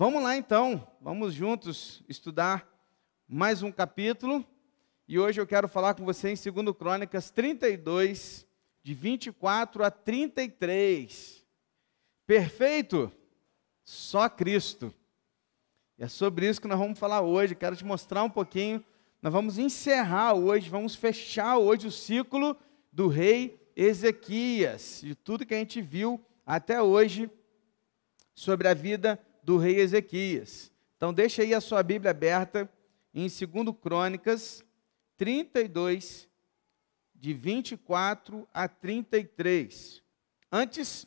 Vamos lá então, vamos juntos estudar mais um capítulo. E hoje eu quero falar com você em 2 Crônicas 32, de 24 a 33. Perfeito? Só Cristo. E é sobre isso que nós vamos falar hoje. Quero te mostrar um pouquinho. Nós vamos encerrar hoje, vamos fechar hoje o ciclo do rei Ezequias, de tudo que a gente viu até hoje sobre a vida do rei Ezequias. Então deixa aí a sua Bíblia aberta em 2 Crônicas 32, de 24 a 33. Antes,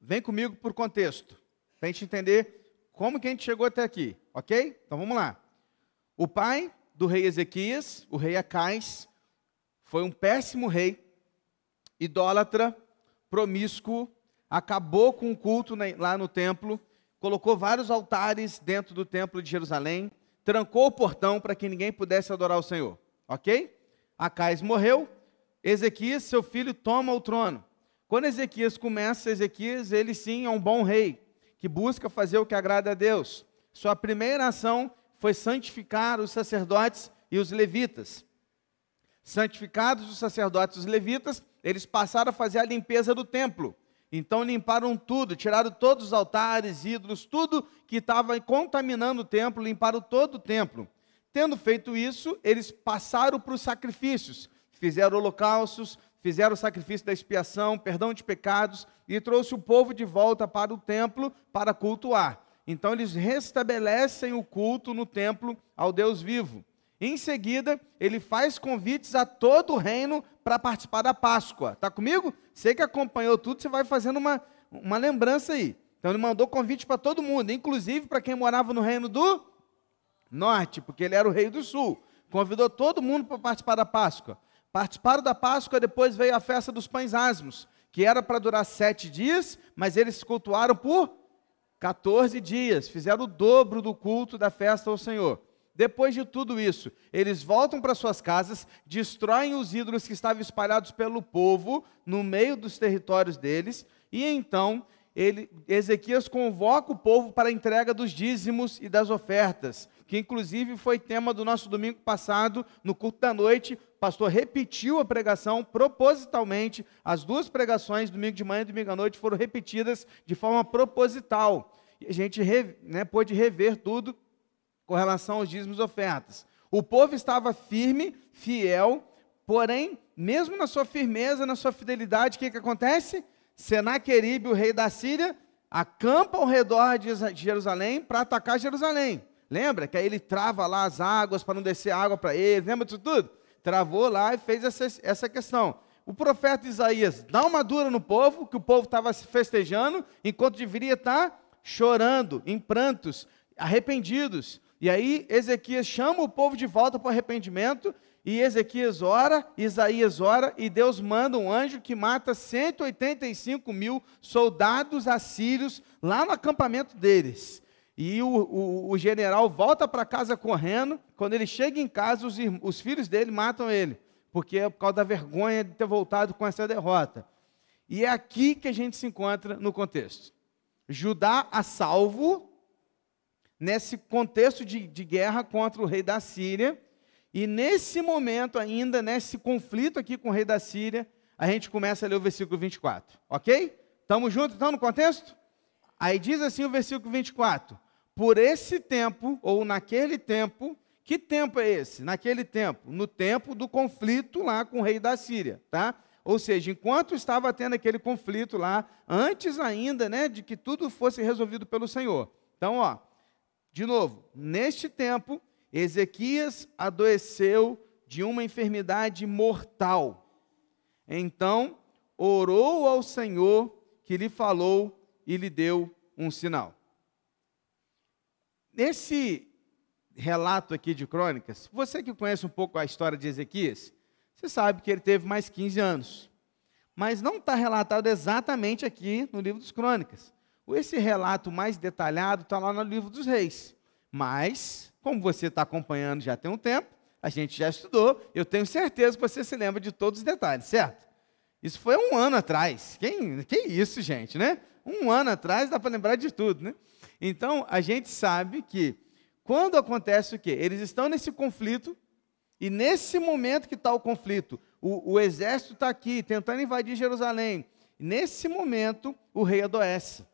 vem comigo por contexto, para a gente entender como que a gente chegou até aqui, ok? Então vamos lá. O pai do rei Ezequias, o rei Acais, foi um péssimo rei, idólatra, promíscuo, acabou com o culto lá no templo, colocou vários altares dentro do templo de Jerusalém, trancou o portão para que ninguém pudesse adorar o Senhor, ok? Acais morreu, Ezequias, seu filho, toma o trono. Quando Ezequias começa, ele sim é um bom rei, que busca fazer o que agrada a Deus. Sua primeira ação foi santificar os sacerdotes e os levitas. Santificados os sacerdotes e os levitas, eles passaram a fazer a limpeza do templo. Então limparam tudo, tiraram todos os altares, ídolos, tudo que estava contaminando o templo, limparam todo o templo. Tendo feito isso, eles passaram para os sacrifícios, fizeram holocaustos, fizeram o sacrifício da expiação, perdão de pecados, e trouxe o povo de volta para o templo para cultuar. Então eles restabelecem o culto no templo ao Deus vivo. Em seguida, ele faz convites a todo o reino para participar da Páscoa. Está comigo? Você que acompanhou tudo, você vai fazendo uma lembrança aí. Então ele mandou convite para todo mundo, inclusive para quem morava no reino do norte, porque ele era o rei do sul. Convidou todo mundo para participar da Páscoa. Participaram da Páscoa, depois veio a festa dos pães asmos, que era para durar 7 dias, mas eles cultuaram por 14 dias. Fizeram o dobro do culto da festa ao Senhor. Depois de tudo isso, eles voltam para suas casas, destroem os ídolos que estavam espalhados pelo povo, no meio dos territórios deles, e então Ezequias convoca o povo para a entrega dos dízimos e das ofertas, que inclusive foi tema do nosso domingo passado, no culto da noite. O pastor repetiu a pregação propositalmente, as duas pregações, domingo de manhã e domingo à noite, foram repetidas de forma proposital, e a gente pôde rever tudo com relação aos dízimos e ofertas. O povo estava firme, fiel, porém, mesmo na sua firmeza, na sua fidelidade, o que acontece? Senaqueribe, o rei da Síria, acampa ao redor de Jerusalém para atacar Jerusalém. Lembra que aí ele trava lá as águas para não descer água para eles? Lembra disso tudo? Travou lá e fez essa questão. O profeta Isaías dá uma dura no povo, que o povo estava festejando, enquanto deveria estar chorando, em prantos, arrependidos. E aí Ezequias chama o povo de volta para o arrependimento, e Ezequias ora, Isaías ora, e Deus manda um anjo que mata 185 mil soldados assírios lá no acampamento deles. E o general volta para casa correndo. Quando ele chega em casa, os filhos dele matam ele, porque é por causa da vergonha de ter voltado com essa derrota. E é aqui que a gente se encontra no contexto. Judá a salvo, nesse contexto de guerra contra o rei da Síria, e nesse momento ainda, nesse conflito aqui com o rei da Síria, a gente começa a ler o versículo 24, ok? Estamos juntos então no contexto? Aí diz assim o versículo 24, por esse tempo, ou naquele tempo, que tempo é esse? Naquele tempo, no tempo do conflito lá com o rei da Síria, tá? Ou seja, enquanto estava tendo aquele conflito lá, antes ainda, de que tudo fosse resolvido pelo Senhor. Então, de novo, neste tempo, Ezequias adoeceu de uma enfermidade mortal. Então, orou ao Senhor, que lhe falou e lhe deu um sinal. Nesse relato aqui de Crônicas, você que conhece um pouco a história de Ezequias, você sabe que ele teve mais 15 anos. Mas não está relatado exatamente aqui no livro dos Crônicas. Esse relato mais detalhado está lá no livro dos Reis. Mas, como você está acompanhando já tem um tempo, a gente já estudou, eu tenho certeza que você se lembra de todos os detalhes, certo? Isso foi 1 ano atrás. Que isso, gente, né? Um ano atrás dá para lembrar de tudo, né? Então, a gente sabe que quando acontece o quê? Eles estão nesse conflito, e nesse momento que está o conflito, o exército está aqui, tentando invadir Jerusalém. Nesse momento, o rei adoece.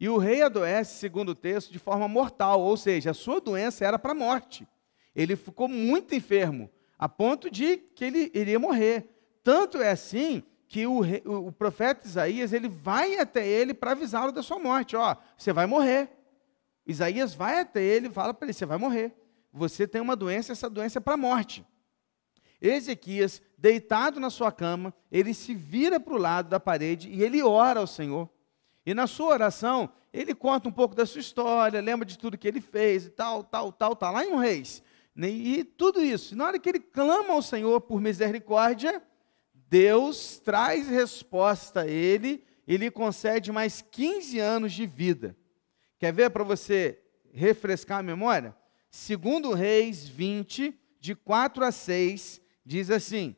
E o rei adoece, segundo o texto, de forma mortal, ou seja, a sua doença era para a morte. Ele ficou muito enfermo, a ponto de que ele iria morrer. Tanto é assim que o profeta Isaías, ele vai até ele para avisá-lo da sua morte. Ó, você vai morrer. Isaías vai até ele e fala para ele, você vai morrer. Você tem uma doença, essa doença é para a morte. Ezequias, deitado na sua cama, ele se vira para o lado da parede e ele ora ao Senhor. E na sua oração, ele conta um pouco da sua história, lembra de tudo que ele fez e tal, lá em um Reis. E tudo isso. E na hora que ele clama ao Senhor por misericórdia, Deus traz resposta a ele e lhe concede mais 15 anos de vida. Quer ver para você refrescar a memória? Segundo Reis 20, de 4 a 6, diz assim: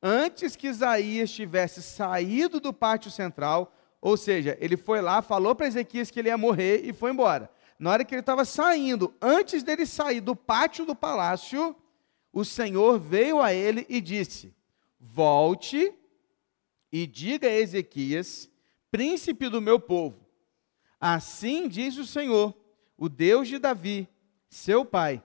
antes que Isaías tivesse saído do pátio central, ou seja, ele foi lá, falou para Ezequias que ele ia morrer e foi embora. Na hora que ele estava saindo, antes dele sair do pátio do palácio, o Senhor veio a ele e disse: volte e diga a Ezequias, príncipe do meu povo, assim diz o Senhor, o Deus de Davi, seu pai,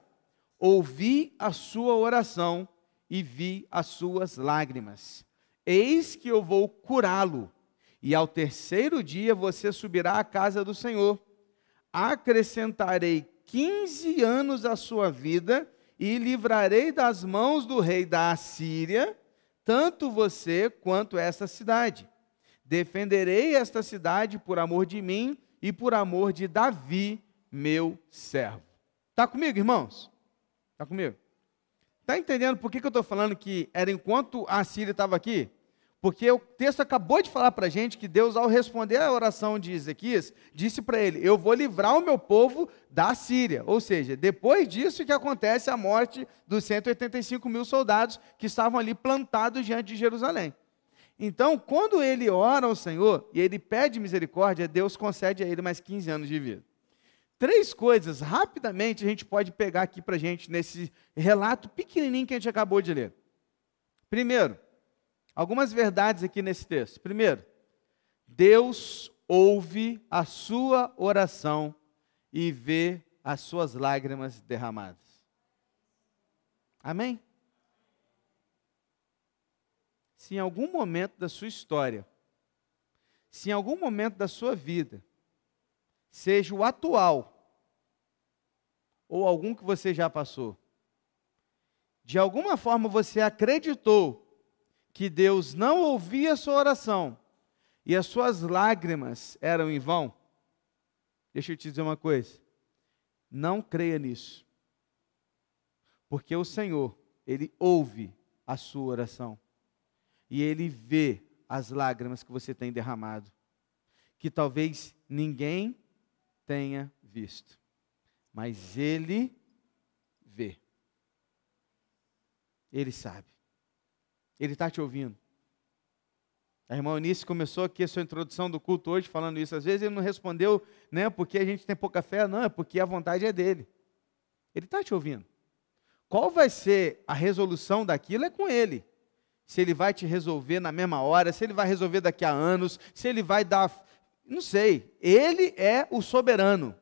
ouvi a sua oração e vi as suas lágrimas. Eis que eu vou curá-lo, e ao terceiro dia você subirá à casa do Senhor. Acrescentarei 15 anos à sua vida e livrarei das mãos do rei da Assíria, tanto você quanto esta cidade. Defenderei esta cidade por amor de mim e por amor de Davi, meu servo. Está comigo, irmãos? Está comigo? Está entendendo por que eu estou falando que era enquanto a Assíria estava aqui? Porque o texto acabou de falar para a gente que Deus, ao responder a oração de Ezequias, disse para ele: eu vou livrar o meu povo da Assíria. Ou seja, depois disso que acontece a morte dos 185 mil soldados que estavam ali plantados diante de Jerusalém. Então, quando ele ora ao Senhor e ele pede misericórdia, Deus concede a ele mais 15 anos de vida. 3 coisas, rapidamente, a gente pode pegar aqui para a gente, nesse relato pequenininho que a gente acabou de ler. Primeiro, algumas verdades aqui nesse texto. Primeiro, Deus ouve a sua oração e vê as suas lágrimas derramadas. Amém? Se em algum momento da sua história, se em algum momento da sua vida, seja o atual, ou algum que você já passou, de alguma forma você acreditou que Deus não ouvia a sua oração e as suas lágrimas eram em vão, deixa eu te dizer uma coisa, não creia nisso, porque o Senhor, Ele ouve a sua oração e Ele vê as lágrimas que você tem derramado, que talvez ninguém tenha visto, mas Ele vê, Ele sabe. Ele está te ouvindo. A irmã Eunice começou aqui a sua introdução do culto hoje falando isso. Às vezes ele não respondeu, né, porque a gente tem pouca fé. Não, é porque a vontade é dele. Ele está te ouvindo. Qual vai ser a resolução daquilo é com ele. Se ele vai te resolver na mesma hora, se ele vai resolver daqui a anos, se ele vai dar... Não sei. Ele é o soberano.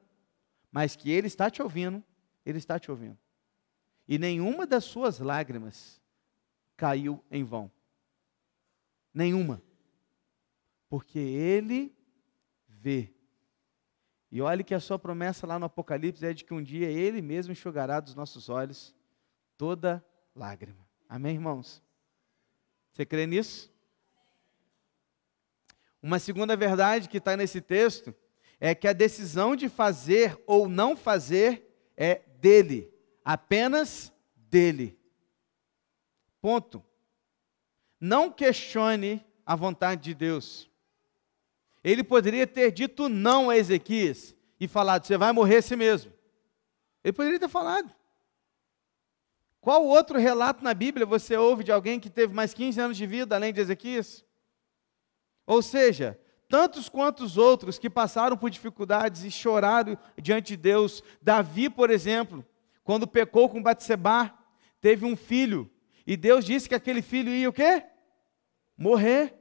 Mas que ele está te ouvindo, ele está te ouvindo. E nenhuma das suas lágrimas caiu em vão. Nenhuma. Porque Ele vê. E olhe que a sua promessa lá no Apocalipse é de que um dia Ele mesmo enxugará dos nossos olhos toda lágrima. Amém, irmãos? Você crê nisso? Uma segunda verdade que está nesse texto é que a decisão de fazer ou não fazer é dele, apenas dele. Ponto. Não questione a vontade de Deus. Ele poderia ter dito não a Ezequias e falado: você vai morrer assim mesmo. Ele poderia ter falado. Qual outro relato na Bíblia você ouve de alguém que teve mais 15 anos de vida além de Ezequias? Ou seja, tantos quantos outros que passaram por dificuldades e choraram diante de Deus. Davi, por exemplo, quando pecou com Batsebá, teve um filho, e Deus disse que aquele filho ia o quê? Morrer.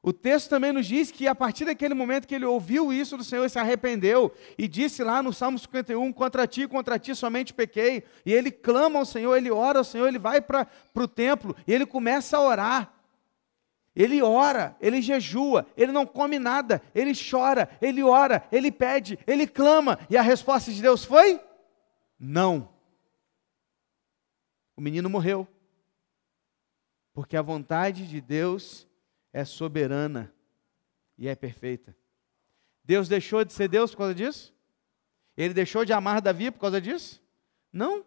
O texto também nos diz que a partir daquele momento que ele ouviu isso do Senhor, ele se arrependeu, e disse lá no Salmo 51, contra ti somente pequei, e ele clama ao Senhor, ele ora ao Senhor, ele vai para o templo, e ele começa a orar. Ele ora, ele jejua, ele não come nada, ele chora, ele ora, ele pede, ele clama, e a resposta de Deus foi? Não. O menino morreu, porque a vontade de Deus é soberana e é perfeita. Deus deixou de ser Deus por causa disso? Ele deixou de amar Davi por causa disso? Não.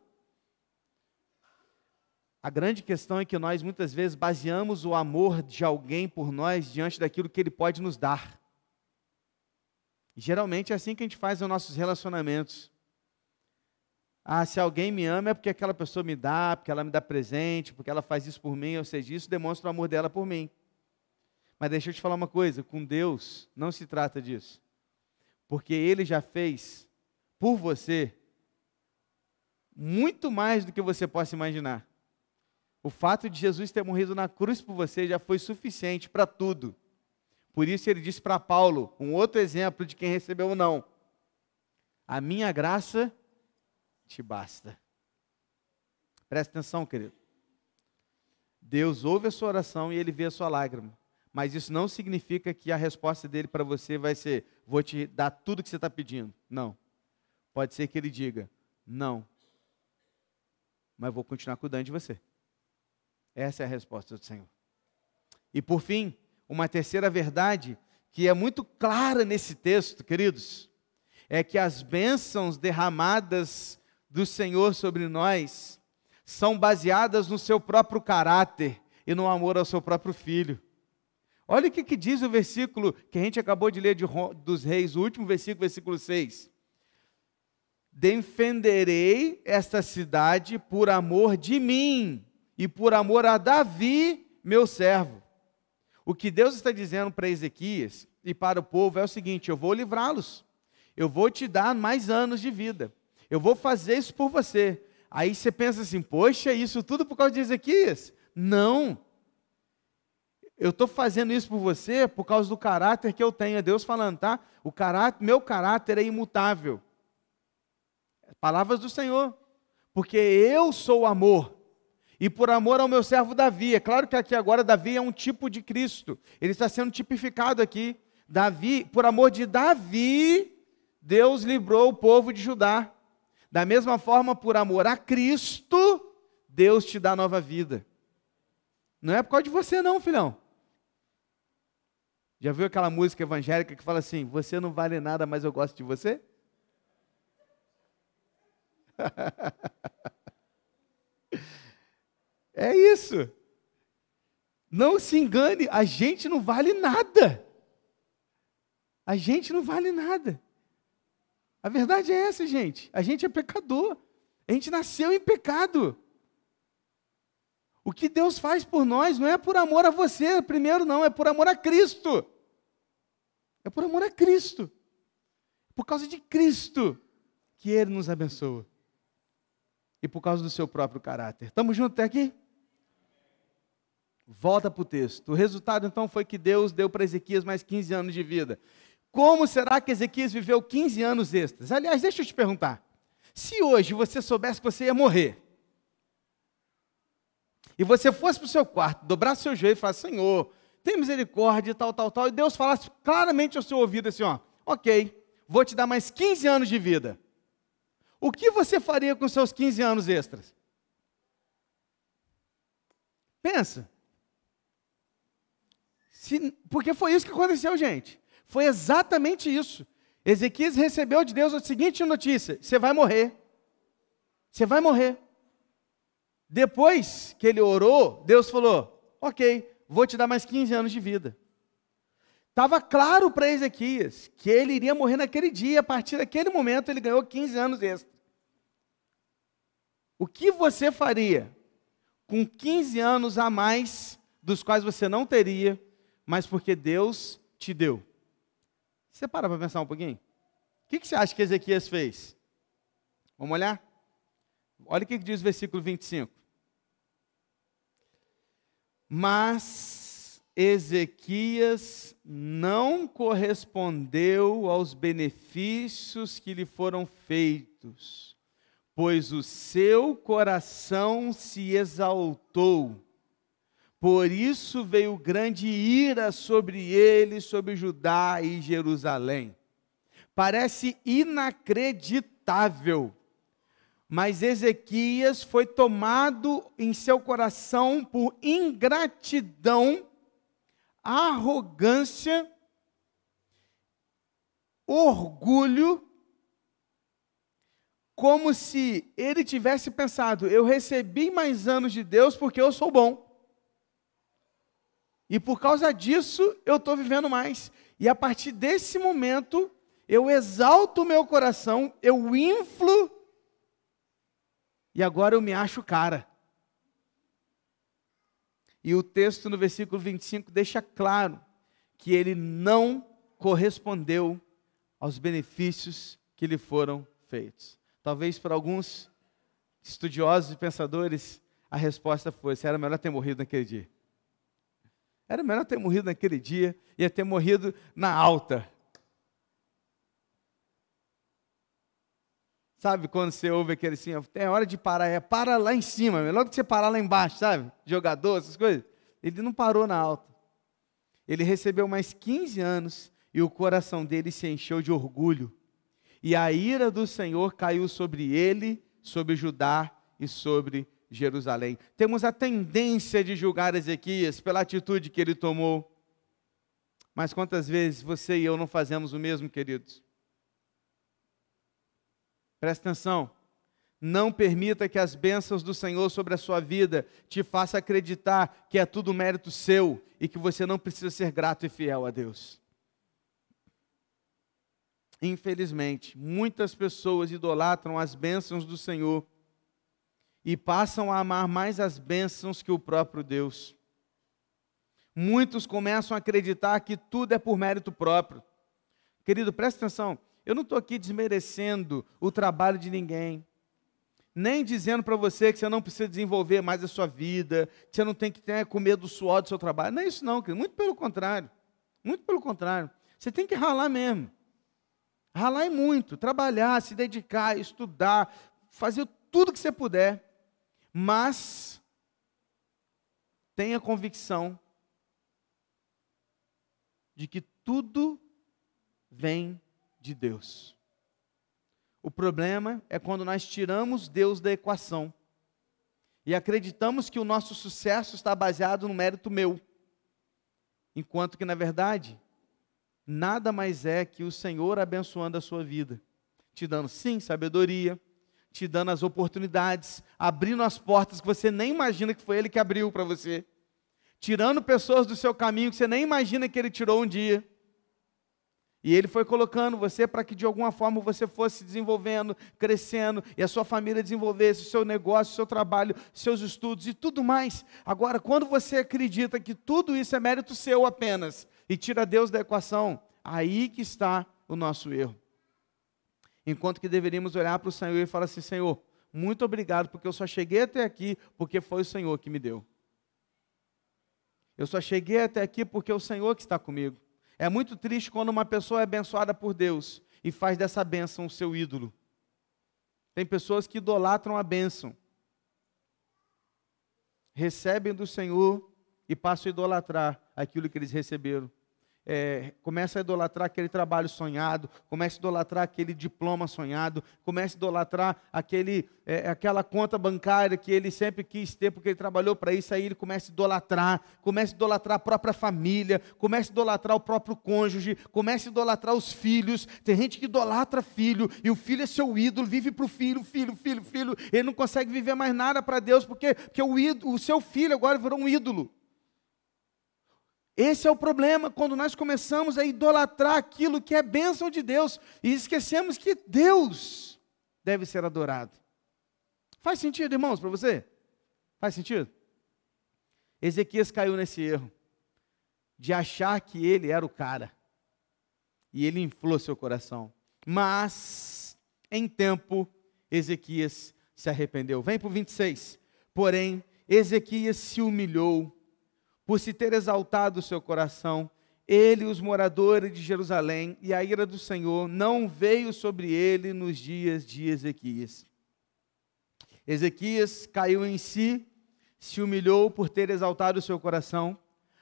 A grande questão é que nós muitas vezes baseamos o amor de alguém por nós diante daquilo que ele pode nos dar. E geralmente é assim que a gente faz os nossos relacionamentos. Ah, se alguém me ama é porque aquela pessoa me dá, porque ela me dá presente, porque ela faz isso por mim, ou seja, isso demonstra o amor dela por mim. Mas deixa eu te falar uma coisa, com Deus não se trata disso. Porque Ele já fez por você muito mais do que você possa imaginar. O fato de Jesus ter morrido na cruz por você já foi suficiente para tudo. Por isso ele disse para Paulo, um outro exemplo de quem recebeu o não: a minha graça te basta. Presta atenção, querido. Deus ouve a sua oração e Ele vê a sua lágrima. Mas isso não significa que a resposta dele para você vai ser: vou te dar tudo que você está pedindo. Não. Pode ser que ele diga: não, mas vou continuar cuidando de você. Essa é a resposta do Senhor. E por fim, uma terceira verdade que é muito clara nesse texto, queridos, é que as bênçãos derramadas do Senhor sobre nós são baseadas no seu próprio caráter e no amor ao seu próprio Filho. Olha o que diz o versículo que a gente acabou de ler dos Reis, o último versículo, versículo 6. Defenderei esta cidade por amor de mim e por amor a Davi, meu servo. O que Deus está dizendo para Ezequias e para o povo é o seguinte: eu vou livrá-los, eu vou te dar mais anos de vida, eu vou fazer isso por você. Aí você pensa assim: poxa, isso tudo por causa de Ezequias? Não. Eu estou fazendo isso por você por causa do caráter que eu tenho. É Deus falando, tá? Meu caráter é imutável. Palavras do Senhor. Porque eu sou o amor. E por amor ao meu servo Davi. É claro que aqui agora Davi é um tipo de Cristo. Ele está sendo tipificado aqui. Davi, por amor de Davi, Deus livrou o povo de Judá. Da mesma forma, por amor a Cristo, Deus te dá nova vida. Não é por causa de você não, filhão. Já viu aquela música evangélica que fala assim: você não vale nada, mas eu gosto de você? É isso. Não se engane, a gente não vale nada. A gente não vale nada. A verdade é essa, gente. A gente é pecador. A gente nasceu em pecado. O que Deus faz por nós não é por amor a você, primeiro não, é por amor a Cristo. É por amor a Cristo. Por causa de Cristo que Ele nos abençoa. E por causa do seu próprio caráter. Estamos juntos até aqui? Volta para o texto. O resultado então foi que Deus deu para Ezequias mais 15 anos de vida. Como será que Ezequias viveu 15 anos extras? Aliás, deixa eu te perguntar. Se hoje você soubesse que você ia morrer, e você fosse para o seu quarto, dobrasse seu joelho e falasse: Senhor, tem misericórdia, tal, e Deus falasse claramente ao seu ouvido assim, ó: ok, vou te dar mais 15 anos de vida. O que você faria com seus 15 anos extras? Pensa. Porque foi isso que aconteceu, gente. Foi exatamente isso. Ezequias recebeu de Deus a seguinte notícia: você vai morrer. Você vai morrer. Depois que ele orou, Deus falou: ok, vou te dar mais 15 anos de vida. Estava claro para Ezequias que ele iria morrer naquele dia. A partir daquele momento ele ganhou 15 anos extra. O que você faria com 15 anos a mais, dos quais você não teria, mas porque Deus te deu? Você para pensar um pouquinho? O que você acha que Ezequias fez? Vamos olhar? Olha o que diz o versículo 25. Mas Ezequias não correspondeu aos benefícios que lhe foram feitos, pois o seu coração se exaltou. Por isso veio grande ira sobre ele, sobre Judá e Jerusalém. Parece inacreditável, mas Ezequias foi tomado em seu coração por ingratidão, arrogância, orgulho, como se ele tivesse pensado: eu recebi mais anos de Deus porque eu sou bom. E por causa disso, eu estou vivendo mais. E a partir desse momento, eu exalto o meu coração, eu inflo, e agora eu me acho cara. E o texto no versículo 25 deixa claro que ele não correspondeu aos benefícios que lhe foram feitos. Talvez para alguns estudiosos e pensadores, a resposta fosse: era melhor ter morrido naquele dia. Era melhor ter morrido naquele dia, ia ter morrido na alta. Sabe quando você ouve aquele assim: é hora de parar, para lá em cima, melhor do que você parar lá embaixo, sabe? Jogador, essas coisas. Ele não parou na alta. Ele recebeu mais 15 anos e o coração dele se encheu de orgulho. E a ira do Senhor caiu sobre ele, sobre Judá e sobre Jerusalém. Temos a tendência de julgar Ezequias pela atitude que ele tomou. Mas quantas vezes você e eu não fazemos o mesmo, queridos? Presta atenção. Não permita que as bênçãos do Senhor sobre a sua vida te faça acreditar que é tudo mérito seu e que você não precisa ser grato e fiel a Deus. Infelizmente, muitas pessoas idolatram as bênçãos do Senhor e passam a amar mais as bênçãos que o próprio Deus. Muitos começam a acreditar que tudo é por mérito próprio. Querido, presta atenção, eu não estou aqui desmerecendo o trabalho de ninguém, nem dizendo para você que você não precisa desenvolver mais a sua vida, que você não tem que ter com medo do suor do seu trabalho. Não é isso não, querido. Muito pelo contrário. Muito pelo contrário. Você tem que ralar mesmo. Ralar é muito, trabalhar, se dedicar, estudar, fazer tudo que você puder. Mas tenha convicção de que tudo vem de Deus. O problema é quando nós tiramos Deus da equação e acreditamos que o nosso sucesso está baseado no mérito meu, enquanto que, na verdade, nada mais é que o Senhor abençoando a sua vida, te dando, sim, sabedoria, te dando as oportunidades, abrindo as portas que você nem imagina que foi Ele que abriu para você, tirando pessoas do seu caminho que você nem imagina que Ele tirou um dia, e Ele foi colocando você para que de alguma forma você fosse desenvolvendo, crescendo, e a sua família desenvolvesse o seu negócio, o seu trabalho, seus estudos e tudo mais. Agora, quando você acredita que tudo isso é mérito seu apenas, e tira Deus da equação, aí que está o nosso erro. Enquanto que deveríamos olhar para o Senhor e falar assim: Senhor, muito obrigado, porque eu só cheguei até aqui porque foi o Senhor que me deu. Eu só cheguei até aqui porque é o Senhor que está comigo. É muito triste quando uma pessoa é abençoada por Deus e faz dessa bênção o seu ídolo. Tem pessoas que idolatram a bênção, recebem do Senhor e passam a idolatrar aquilo que eles receberam. Começa a idolatrar aquele trabalho sonhado, começa a idolatrar aquele diploma sonhado, começa a idolatrar aquela conta bancária que ele sempre quis ter, porque ele trabalhou para isso. Aí ele começa a idolatrar a própria família, começa a idolatrar o próprio cônjuge, começa a idolatrar os filhos. Tem gente que idolatra filho, e o filho é seu ídolo, vive para o filho, ele não consegue viver mais nada para Deus, porque o seu filho agora virou um ídolo. Esse é o problema, quando nós começamos a idolatrar aquilo que é bênção de Deus, e esquecemos que Deus deve ser adorado. Faz sentido, irmãos, para você? Faz sentido? Ezequias caiu nesse erro, de achar que ele era o cara. e ele inflou seu coração. Mas, em tempo, Ezequias se arrependeu. Vem para o 26. Porém, Ezequias se humilhou, por se ter exaltado o seu coração, ele e os moradores de Jerusalém, e a ira do Senhor não veio sobre ele nos dias de Ezequias. Ezequias caiu em si, se humilhou por ter exaltado o seu coração.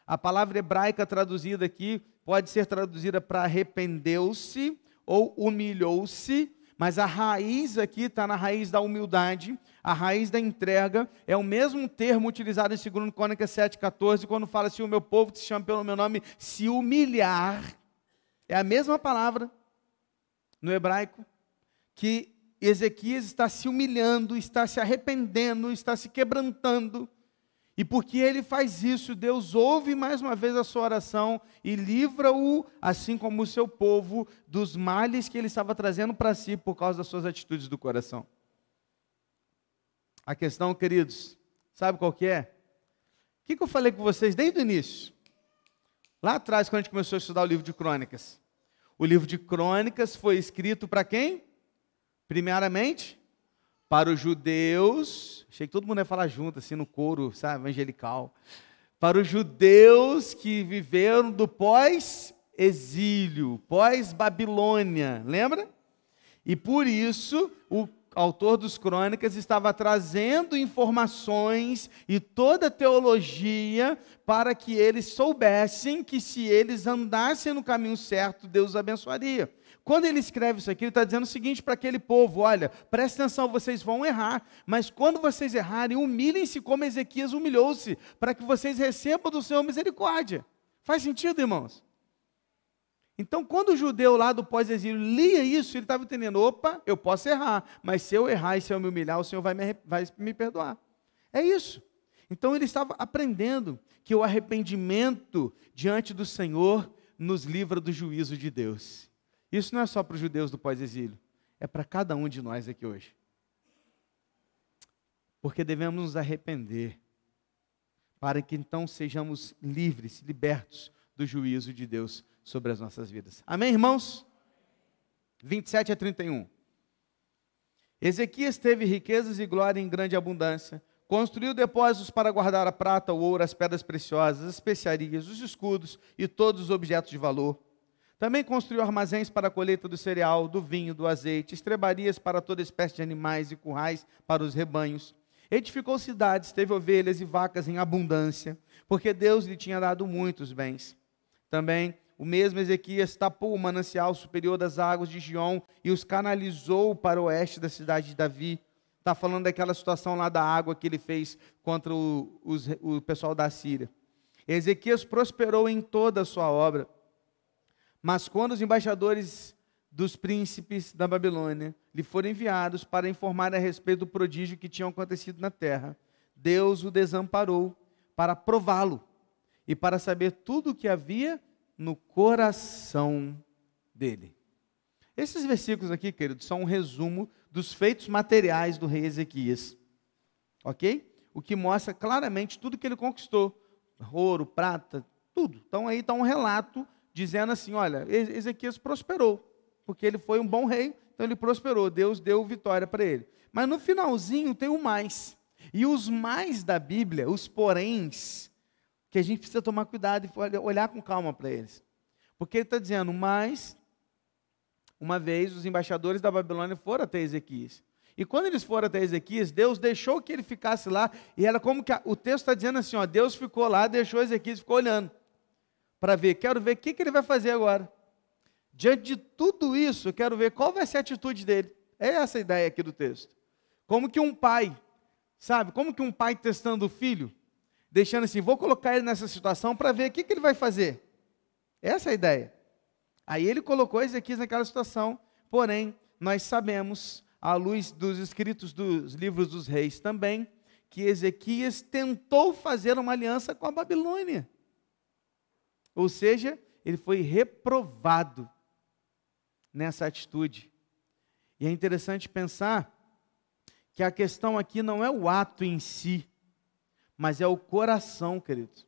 A palavra hebraica traduzida aqui pode ser traduzida para arrependeu-se ou humilhou-se, mas a raiz aqui está na raiz da humildade, a raiz da entrega, é o mesmo termo utilizado em 2 Crônicas 7,14, quando fala assim, o meu povo que se chama pelo meu nome, se humilhar, é a mesma palavra no hebraico, que Ezequias está se humilhando, está se arrependendo, está se quebrantando, e porque ele faz isso, Deus ouve mais uma vez a sua oração e livra-o, assim como o seu povo, dos males que ele estava trazendo para si por causa das suas atitudes do coração. A questão, queridos, sabe qual que é? O que eu falei com vocês desde o início? Lá atrás, quando a gente começou a estudar o livro de Crônicas. O livro de Crônicas foi escrito para quem? Primeiramente, para os judeus, achei que todo mundo ia falar junto, assim, no coro, sabe, evangelical. Para os judeus que viveram do pós-exílio, pós-Babilônia, lembra? E por isso, o autor dos Crônicas estava trazendo informações e toda a teologia para que eles soubessem que se eles andassem no caminho certo, Deus os abençoaria. Quando ele escreve isso aqui, ele está dizendo o seguinte para aquele povo, olha, presta atenção, vocês vão errar, mas quando vocês errarem, humilhem-se como Ezequias humilhou-se, para que vocês recebam do Senhor misericórdia. Faz sentido, irmãos? Então, quando o judeu lá do pós-exílio lia isso, ele estava entendendo, opa, eu posso errar, mas se eu errar e se eu me humilhar, o Senhor vai me perdoar. É isso. Então, ele estava aprendendo que o arrependimento diante do Senhor nos livra do juízo de Deus. Isso não é só para os judeus do pós-exílio, é para cada um de nós aqui hoje. Porque devemos nos arrepender, para que então sejamos livres, libertos do juízo de Deus sobre as nossas vidas. Amém, irmãos? 27 a 31. Ezequias teve riquezas e glória em grande abundância, construiu depósitos para guardar a prata, o ouro, as pedras preciosas, as especiarias, os escudos e todos os objetos de valor. Também construiu armazéns para a colheita do cereal, do vinho, do azeite, estrebarias para toda espécie de animais e currais para os rebanhos. Edificou cidades, teve ovelhas e vacas em abundância, porque Deus lhe tinha dado muitos bens. Também o mesmo Ezequias tapou o manancial superior das águas de Giom e os canalizou para o oeste da cidade de Davi. Está falando daquela situação lá da água que ele fez contra o pessoal da Síria. Ezequias prosperou em toda a sua obra. Mas quando os embaixadores dos príncipes da Babilônia lhe foram enviados para informar a respeito do prodígio que tinha acontecido na terra, Deus o desamparou para prová-lo e para saber tudo o que havia no coração dele. Esses versículos aqui, queridos, são um resumo dos feitos materiais do rei Ezequias, ok? O que mostra claramente tudo que ele conquistou, ouro, prata, tudo. Então aí está um relato dizendo assim, olha, Ezequias prosperou, porque ele foi um bom rei, então ele prosperou, Deus deu vitória para ele. Mas no finalzinho tem o mais. E os mais da Bíblia, os poréns, que a gente precisa tomar cuidado e olhar com calma para eles. Porque ele está dizendo, mas, uma vez, os embaixadores da Babilônia foram até Ezequias. E quando eles foram até Ezequias, Deus deixou que ele ficasse lá, e era como que o texto está dizendo assim, ó, Deus ficou lá, deixou Ezequias, ficou olhando, para ver, quero ver o que ele vai fazer agora. Diante de tudo isso, eu quero ver qual vai ser a atitude dele. É essa a ideia aqui do texto. Como que um pai, sabe, como que um pai testando o filho, deixando assim, vou colocar ele nessa situação para ver o que ele vai fazer. Essa é a ideia. Aí ele colocou Ezequias naquela situação, porém, nós sabemos, à luz dos escritos dos livros dos reis também, que Ezequias tentou fazer uma aliança com a Babilônia. Ou seja, ele foi reprovado nessa atitude. E é interessante pensar que a questão aqui não é o ato em si, mas é o coração, queridos.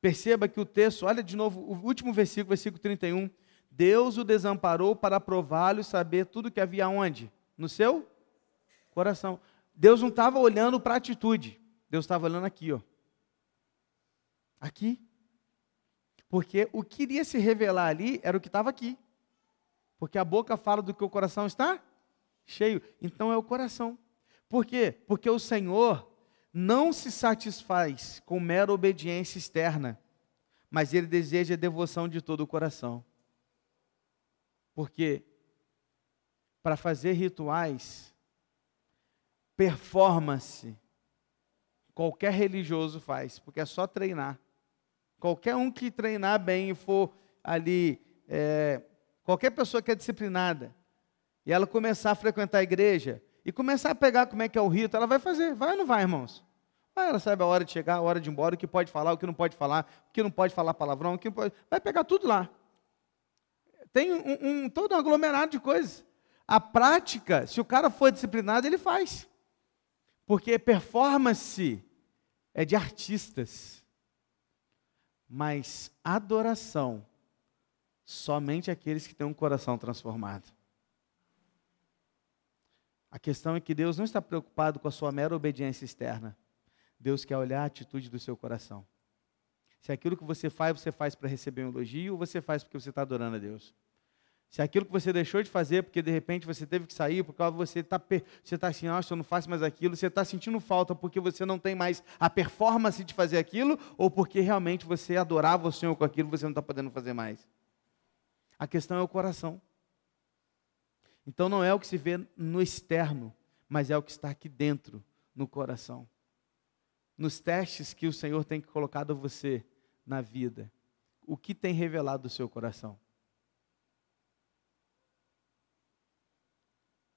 Perceba que o texto, olha de novo, o último versículo, versículo 31, Deus o desamparou para prová-lo e saber tudo que havia onde? No seu coração. Deus não estava olhando para a atitude. Deus estava olhando aqui, ó. Aqui. Porque o que iria se revelar ali era o que estava aqui. Porque a boca fala do que o coração está cheio. Então é o coração. Por quê? Porque o Senhor não se satisfaz com mera obediência externa, mas Ele deseja a devoção de todo o coração. Porque para fazer rituais, performance, qualquer religioso faz, porque é só treinar. Qualquer um que treinar bem e for ali, qualquer pessoa que é disciplinada, e ela começar a frequentar a igreja, e começar a pegar como é que é o rito, ela vai fazer. Vai ou não vai, irmãos? Vai, ela sabe a hora de chegar, a hora de ir embora, o que pode falar, o que não pode falar, o que não pode falar palavrão, o que não pode... Vai pegar tudo lá. Tem todo um aglomerado de coisas. A prática, se o cara for disciplinado, ele faz. Porque performance é de artistas. Mas adoração, somente aqueles que têm um coração transformado. A questão é que Deus não está preocupado com a sua mera obediência externa. Deus quer olhar a atitude do seu coração. Se aquilo que você faz para receber um elogio, ou você faz porque você está adorando a Deus. Se aquilo que você deixou de fazer, porque de repente você teve que sair, porque você está assim, nossa, eu não faço mais aquilo, você está sentindo falta porque você não tem mais a performance de fazer aquilo, ou porque realmente você adorava o Senhor com aquilo, você não está podendo fazer mais. A questão é o coração. Então não é o que se vê no externo, mas é o que está aqui dentro, no coração. Nos testes que o Senhor tem colocado a você na vida, o que tem revelado o seu coração?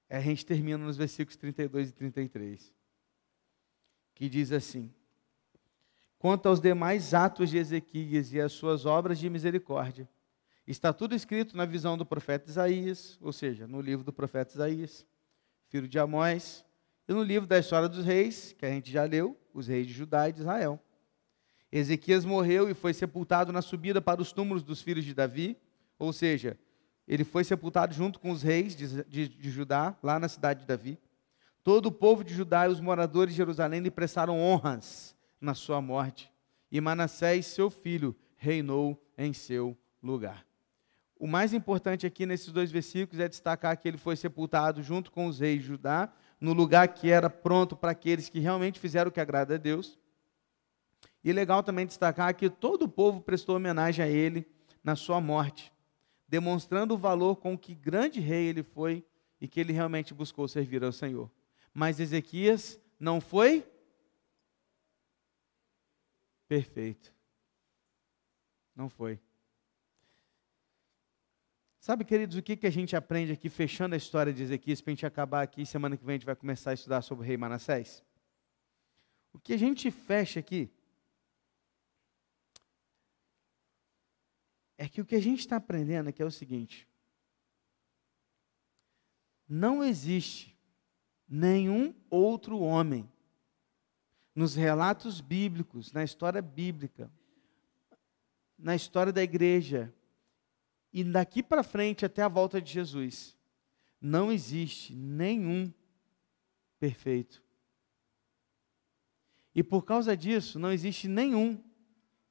A gente termina nos versículos 32 e 33, que diz assim: quanto aos demais atos de Ezequias e as suas obras de misericórdia, está tudo escrito na visão do profeta Isaías, ou seja, no livro do profeta Isaías, filho de Amós, e no livro da história dos reis, que a gente já leu, os reis de Judá e de Israel. Ezequias morreu e foi sepultado na subida para os túmulos dos filhos de Davi, ou seja, ele foi sepultado junto com os reis de Judá, lá na cidade de Davi. Todo o povo de Judá e os moradores de Jerusalém lhe prestaram honras na sua morte, e Manassés, seu filho, reinou em seu lugar. O mais importante aqui nesses dois versículos é destacar que ele foi sepultado junto com os reis de Judá, no lugar que era pronto para aqueles que realmente fizeram o que agrada a Deus. E é legal também destacar que todo o povo prestou homenagem a ele na sua morte, demonstrando o valor com que grande rei ele foi e que ele realmente buscou servir ao Senhor. Mas Ezequias não foi perfeito. Não foi. Sabe, queridos, o que a gente aprende aqui, fechando a história de Ezequias, para a gente acabar aqui, semana que vem a gente vai começar a estudar sobre o rei Manassés? O que a gente fecha aqui é que o que a gente está aprendendo aqui é o seguinte: não existe nenhum outro homem nos relatos bíblicos, na história bíblica, na história da igreja, e daqui para frente até a volta de Jesus, não existe nenhum perfeito. E por causa disso, não existe nenhum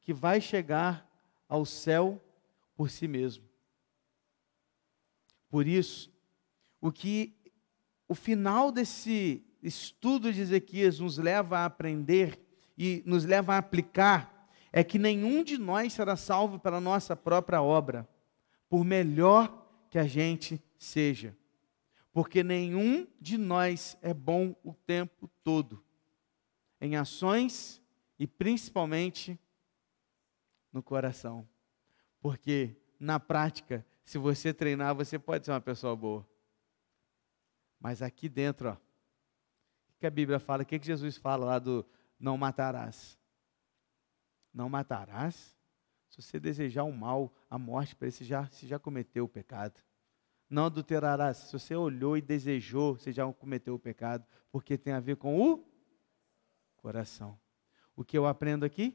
que vai chegar ao céu por si mesmo. Por isso, o final desse estudo de Ezequias nos leva a aprender e nos leva a aplicar é que nenhum de nós será salvo pela nossa própria obra, por melhor que a gente seja. Porque nenhum de nós é bom o tempo todo, em ações e principalmente no coração. Porque, na prática, se você treinar, você pode ser uma pessoa boa. Mas aqui dentro, ó, o que a Bíblia fala? O que Jesus fala lá do não matarás? Não matarás? Se você desejar o mal, a morte para ele, você já cometeu o pecado. Não adulterarás. Se você olhou e desejou, você já cometeu o pecado, porque tem a ver com o coração. O que eu aprendo aqui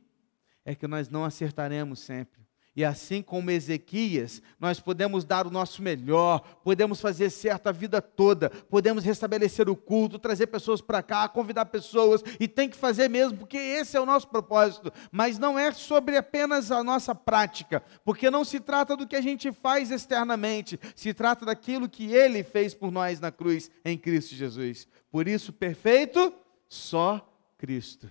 é que nós não acertaremos sempre. E assim como Ezequias, nós podemos dar o nosso melhor, podemos fazer certo a vida toda, podemos restabelecer o culto, trazer pessoas para cá, convidar pessoas, e tem que fazer mesmo, porque esse é o nosso propósito. Mas não é sobre apenas a nossa prática, porque não se trata do que a gente faz externamente, se trata daquilo que Ele fez por nós na cruz, em Cristo Jesus. Por isso, perfeito, só Cristo.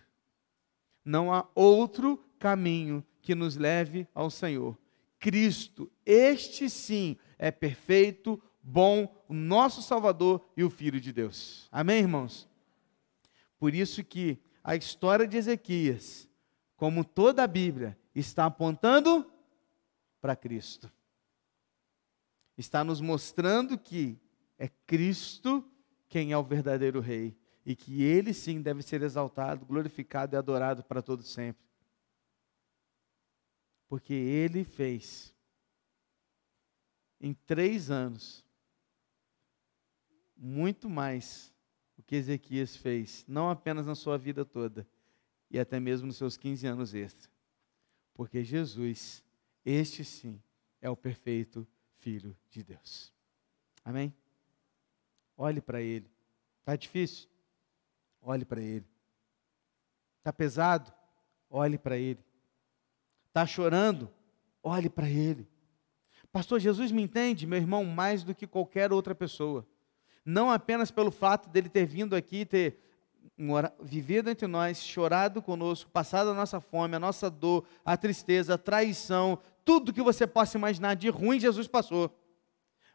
Não há outro caminho que nos leve ao Senhor. Cristo, este sim, é perfeito, bom, o nosso Salvador e o Filho de Deus. Amém, irmãos? Por isso que a história de Ezequias, como toda a Bíblia, está apontando para Cristo. Está nos mostrando que é Cristo quem é o verdadeiro Rei, e que Ele sim deve ser exaltado, glorificado e adorado para todo sempre. Porque Ele fez, em 3 anos, muito mais do que Ezequias fez, não apenas na sua vida toda, e até mesmo nos seus 15 anos extra. Porque Jesus, este sim, é o perfeito Filho de Deus. Amém? Olhe para Ele. Está difícil? Olhe para Ele. Está pesado? Olhe para Ele. Está chorando? Olhe para Ele. Pastor, Jesus me entende, meu irmão, mais do que qualquer outra pessoa. Não apenas pelo fato dele ter vindo aqui, ter vivido entre nós, chorado conosco, passado a nossa fome, a nossa dor, a tristeza, a traição, tudo que você possa imaginar de ruim, Jesus passou.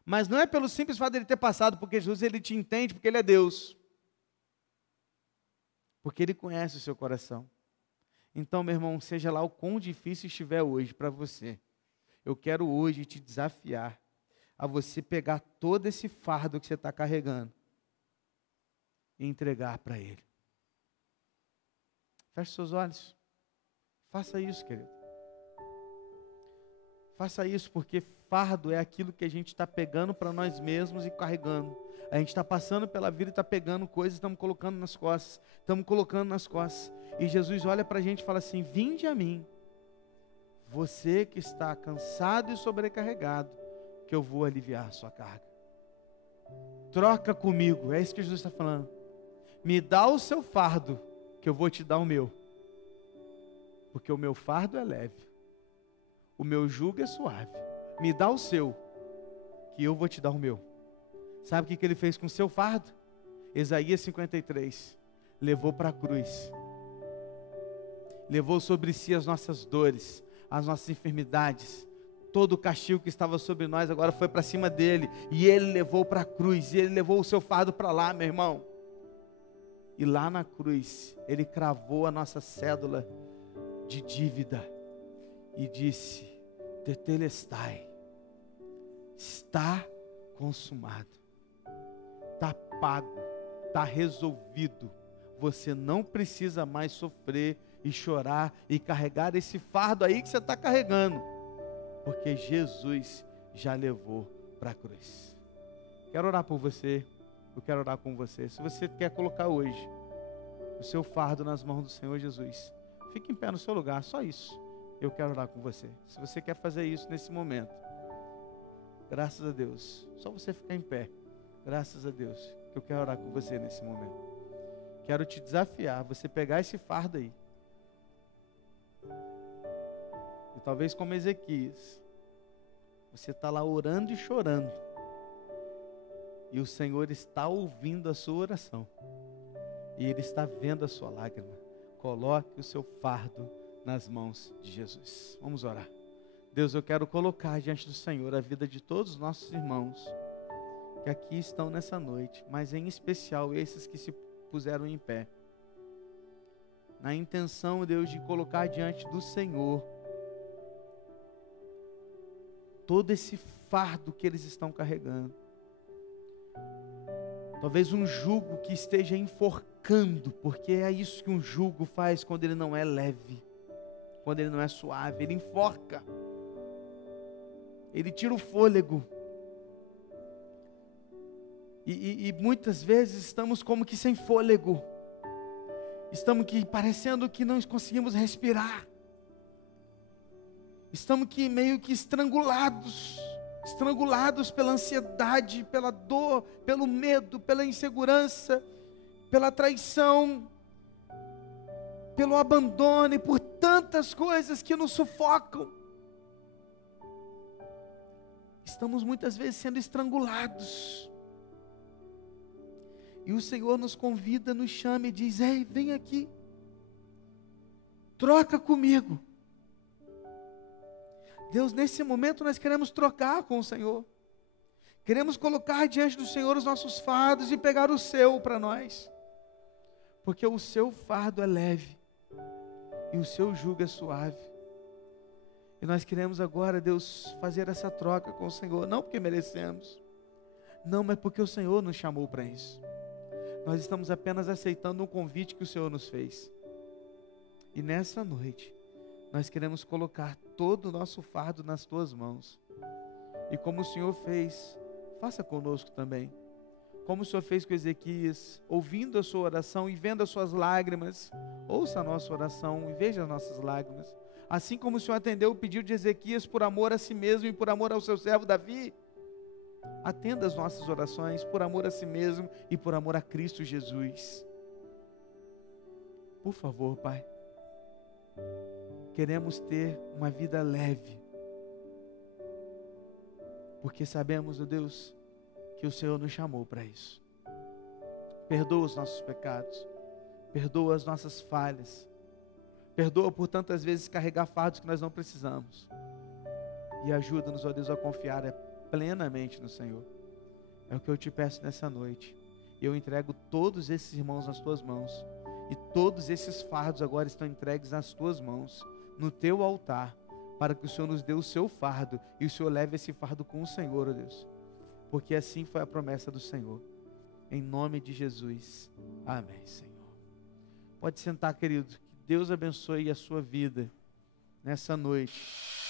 Mas não é pelo simples fato dele ter passado, porque Jesus ele te entende, porque Ele é Deus. Porque Ele conhece o seu coração. Então, meu irmão, seja lá o quão difícil estiver hoje para você, eu quero hoje te desafiar a você pegar todo esse fardo que você está carregando e entregar para Ele. Feche seus olhos. Faça isso, querido. Faça isso, porque fardo é aquilo que a gente está pegando para nós mesmos e carregando. A gente está passando pela vida e está pegando coisas, estamos colocando nas costas. Estamos colocando nas costas. E Jesus olha para a gente e fala assim: vinde a mim, você que está cansado e sobrecarregado, que eu vou aliviar a sua carga. Troca comigo, é isso que Jesus está falando. Me dá o seu fardo, que eu vou te dar o meu. Porque o meu fardo é leve, o meu jugo é suave. Me dá o seu, que eu vou te dar o meu. Sabe o que ele fez com o seu fardo? Isaías 53, levou para a cruz. Levou sobre si as nossas dores, as nossas enfermidades. Todo o castigo que estava sobre nós agora foi para cima dele. E ele levou para a cruz, e ele levou o seu fardo para lá, meu irmão. E lá na cruz, ele cravou a nossa cédula de dívida e disse: tetelestai, está consumado, está pago, está resolvido. Você não precisa mais sofrer e chorar e carregar esse fardo aí que você está carregando, porque Jesus já levou para a cruz. Quero orar por você, eu quero orar com você. Se você quer colocar hoje o seu fardo nas mãos do Senhor Jesus, fique em pé no seu lugar, só isso. Eu quero orar com você. Se você quer fazer isso nesse momento, graças a Deus, só você ficar em pé, graças a Deus, que eu quero orar com você nesse momento. Quero te desafiar, você pegar esse fardo aí, e talvez como Ezequias, você está lá orando e chorando, e o Senhor está ouvindo a sua oração, e Ele está vendo a sua lágrima. Coloque o seu fardo nas mãos de Jesus. Vamos orar. Deus, eu quero colocar diante do Senhor a vida de todos os nossos irmãos que aqui estão nessa noite, mas em especial esses que se puseram em pé, na intenção, Deus, de colocar diante do Senhor todo esse fardo que eles estão carregando. Talvez um jugo que esteja enforcando, porque é isso que um jugo faz quando ele não é leve, quando ele não é suave, ele enforca, ele tira o fôlego. E muitas vezes estamos como que sem fôlego, estamos que parecendo que não conseguimos respirar. Estamos aqui meio que estrangulados pela ansiedade, pela dor, pelo medo, pela insegurança, pela traição, pelo abandono e por tantas coisas que nos sufocam. Estamos muitas vezes sendo estrangulados. E o Senhor nos convida, nos chama e diz: ei, vem aqui, troca comigo. Deus, nesse momento nós queremos trocar com o Senhor. Queremos colocar diante do Senhor os nossos fardos e pegar o seu para nós. Porque o seu fardo é leve e o seu jugo é suave. E nós queremos agora, Deus, fazer essa troca com o Senhor, não porque merecemos, não, mas porque o Senhor nos chamou para isso. Nós estamos apenas aceitando um convite que o Senhor nos fez. E nessa noite, nós queremos colocar todo o nosso fardo nas tuas mãos. E como o Senhor fez, faça conosco também. Como o Senhor fez com Ezequias, ouvindo a sua oração e vendo as suas lágrimas, ouça a nossa oração e veja as nossas lágrimas. Assim como o Senhor atendeu o pedido de Ezequias por amor a si mesmo e por amor ao seu servo Davi, atenda as nossas orações por amor a si mesmo e por amor a Cristo Jesus. Por favor, Pai, queremos ter uma vida leve, porque sabemos, ó Deus, que o Senhor nos chamou para isso. Perdoa os nossos pecados, perdoa as nossas falhas, perdoa por tantas vezes carregar fardos que nós não precisamos, e ajuda-nos, ó Deus, a confiar plenamente no Senhor. É o que eu te peço nessa noite. Eu entrego todos esses irmãos nas tuas mãos, e todos esses fardos agora estão entregues nas tuas mãos, no teu altar, para que o Senhor nos dê o seu fardo, e o Senhor leve esse fardo com o Senhor, ó Deus, porque assim foi a promessa do Senhor. Em nome de Jesus, amém, Senhor. Pode sentar, querido. Que Deus abençoe a sua vida nessa noite.